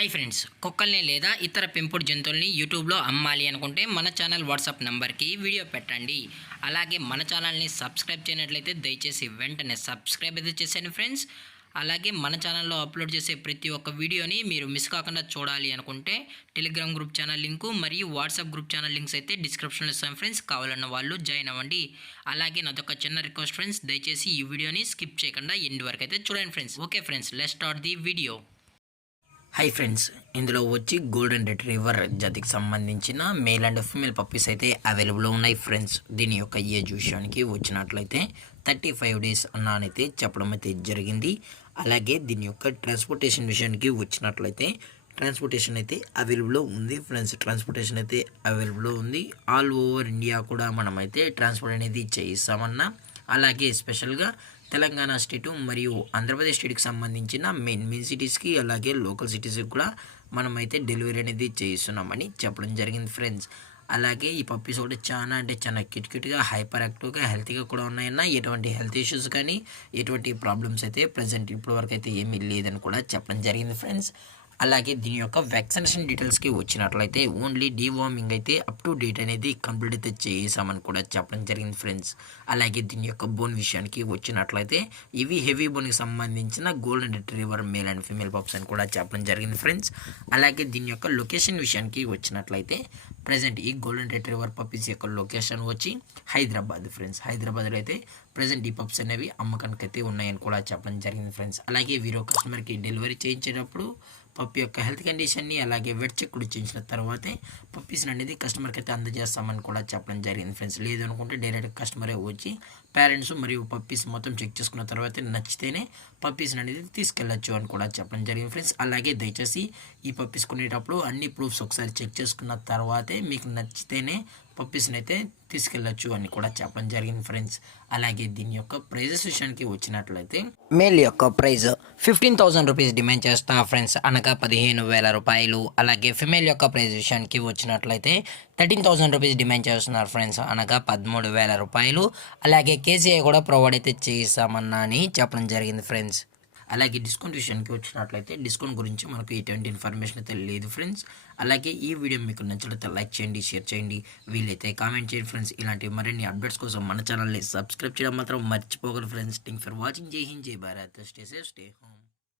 Hi friends, కుక్కల్ని లేదా ఇతర పెంపుడు జంతువుల్ని యూట్యూబ్లో అమ్మాలి అనుకుంటే మన ఛానల్ వాట్సాప్ నెంబర్కి వీడియో పెట్టండి. అలాగే మన ఛానల్ని సబ్స్క్రైబ్ చేయనట్లయితే దయచేసి వెంటనే సబ్స్క్రైబ్ అయితే చేసేయండి ఫ్రెండ్స్. అలాగే మన ఛానల్లో అప్లోడ్ చేసే ప్రతి ఒక్క వీడియోని మీరు మిస్ కాకుండా చూడాలి అనుకుంటే టెలిగ్రామ్ గ్రూప్ ఛానల్ లింకు మరియు వాట్సాప్ గ్రూప్ ఛానల్ లింక్స్ అయితే డిస్క్రిప్షన్లో ఇస్తాం ఫ్రెండ్స్. కావాలన్న వాళ్ళు జాయిన్ అవ్వండి. అలాగే నాదొక చిన్న రిక్వెస్ట్ ఫ్రెండ్స్, దయచేసి ఈ వీడియోని స్కిప్ చేయకుండా ఎండ్ వరకు అయితే చూడండి friends. Okay friends, let's start the video. Hi friends, ఇందులో వచ్చి గోల్డెన్ రిట్రీవర్ జాతికి సంబంధించిన మేల్ అండ్ ఫీమేల్ పప్పీస్ అయితే అవైలబుల్లో ఉన్నాయి ఫ్రెండ్స్. దీని యొక్క ఏజ్ విషయానికి వచ్చినట్లయితే 35 days అన్నైతే చెప్పడం అయితే జరిగింది. అలాగే దీని యొక్క ట్రాన్స్పోర్టేషన్ విషయానికి వచ్చినట్లయితే ట్రాన్స్పోర్టేషన్ అయితే అవైలబుల్లో ఉంది ఫ్రెండ్స్. ట్రాన్స్పోర్టేషన్ అయితే అవైలబుల్లో ఉంది. ఆల్ ఓవర్ ఇండియా కూడా మనమైతే ట్రాన్స్పోర్ట్ అనేది చేయిస్తామన్నా. అలాగే స్పెషల్గా తెలంగాణ స్టేటు మరియు ఆంధ్రప్రదేశ్ స్టేట్కి సంబంధించిన మెయిన్ సిటీస్కి అలాగే లోకల్ సిటీస్కి కూడా మనమైతే డెలివరీ అనేది చేయిస్తున్నామని చెప్పడం జరిగింది ఫ్రెండ్స్. అలాగే ఈ పప్పీస్ కూడా చాలా అంటే చాలా క్యూట్గా హైపర్ యాక్టివ్గా హెల్తీగా కూడా ఉన్నాయన్న. ఎటువంటి హెల్త్ ఇష్యూస్ కానీ ఎటువంటి ప్రాబ్లమ్స్ అయితే ప్రజెంట్ ఇప్పటి వరకు అయితే ఏమీ లేదని కూడా చెప్పడం జరిగింది ఫ్రెండ్స్. అలాగే దీని యొక్క వ్యాక్సినేషన్ డీటెయిల్స్కి వచ్చినట్లయితే ఓన్లీ డీవార్మింగ్ అయితే అప్ టు డేట్ అనేది కంప్లీట్ అయితే చేసామని కూడా చెప్పడం జరిగింది ఫ్రెండ్స్. అలాగే దీని యొక్క బోన్ విషయానికి వచ్చినట్లయితే ఇవి హెవీ బోన్కి సంబంధించిన golden retriever male and female pups అని కూడా చెప్పడం జరిగింది ఫ్రెండ్స్. అలాగే దీని యొక్క లొకేషన్ విషయానికి వచ్చినట్లయితే ప్రజెంట్ ఈ గోల్డెన్ రిట్రీవర్ పప్పీస్ యొక్క లొకేషన్ వచ్చి హైదరాబాద్ ఫ్రెండ్స్. హైదరాబాద్లో అయితే ప్రజెంట్ ఈ పప్స్ అనేవి అమ్మకానికి అయితే ఉన్నాయని కూడా చెప్పడం జరిగింది ఫ్రెండ్స్. అలాగే వీరో కస్టమర్కి డెలివరీ చేయించేటప్పుడు పప్పి యొక్క హెల్త్ కండిషన్ని అలాగే వెట్ చెక్ కూడా చేయించిన తర్వాతే పప్పీస్ని అనేది కస్టమర్కి అయితే అందజేస్తామని కూడా చెప్పడం జరిగింది ఫ్రెండ్స్. లేదు అనుకుంటే డైరెక్ట్ కస్టమరే వచ్చి పేరెంట్స్ మరియు పప్పీస్ మొత్తం చెక్ చేసుకున్న తర్వాత నచ్చితేనే పప్పీస్ని అనేది తీసుకెళ్ళచ్చు అని కూడా చెప్పడం జరిగింది ఫ్రెండ్స్. అలాగే దయచేసి ఈ పప్పీస్ కొనేటప్పుడు అన్ని ప్రూఫ్స్ ఒకసారి చెక్ చేసుకున్న తర్వాతే మీకు నచ్చితేనే పప్పీస్ని అయితే తీసుకెళ్ళచ్చు అని కూడా చెప్పడం జరిగింది ఫ్రెండ్స్. అలాగే దీని యొక్క ప్రైజెస్ విషయానికి వచ్చినట్లయితే మేల్ యొక్క ప్రైజ్ 15,000 రూపీస్ డిమాండ్ చేస్తా ఫ్రెండ్స్, అనగా 15,000 రూపాయలు. అలాగే ఫిమేల్ యొక్క ప్రైజ్ విషయానికి వచ్చినట్లయితే 13,000 రూపీస్ డిమాండ్ చేస్తున్నారు ఫ్రెండ్స్, అనగా 13,000 రూపాయలు. అలాగే కేజీఐ కూడా ప్రొవైడ్ అయితే చేస్తామన్నా అని చెప్పడం జరిగింది ఫ్రెండ్స్. అలాగే డిస్కౌంట్ విషయానికి వచ్చినట్లయితే డిస్కౌంట్ గురించి మనకు ఎటువంటి ఇన్ఫర్మేషన్ అయితే లేదు ఫ్రెండ్స్. అలాగే ఈ వీడియో మీకు నచ్చినట్లయితే లైక్ చేయండి, షేర్ చేయండి, వీలైతే కామెంట్ చేయండి ఫ్రెండ్స్. ఇలాంటి మరిన్ని అప్డేట్స్ కోసం మన ఛానల్ని సబ్స్క్రైబ్ చేయడం మాత్రం మర్చిపోగలరు ఫ్రెండ్స్. Thank for watching. జై హింద్, జై Bharat. Stay safe, stay home.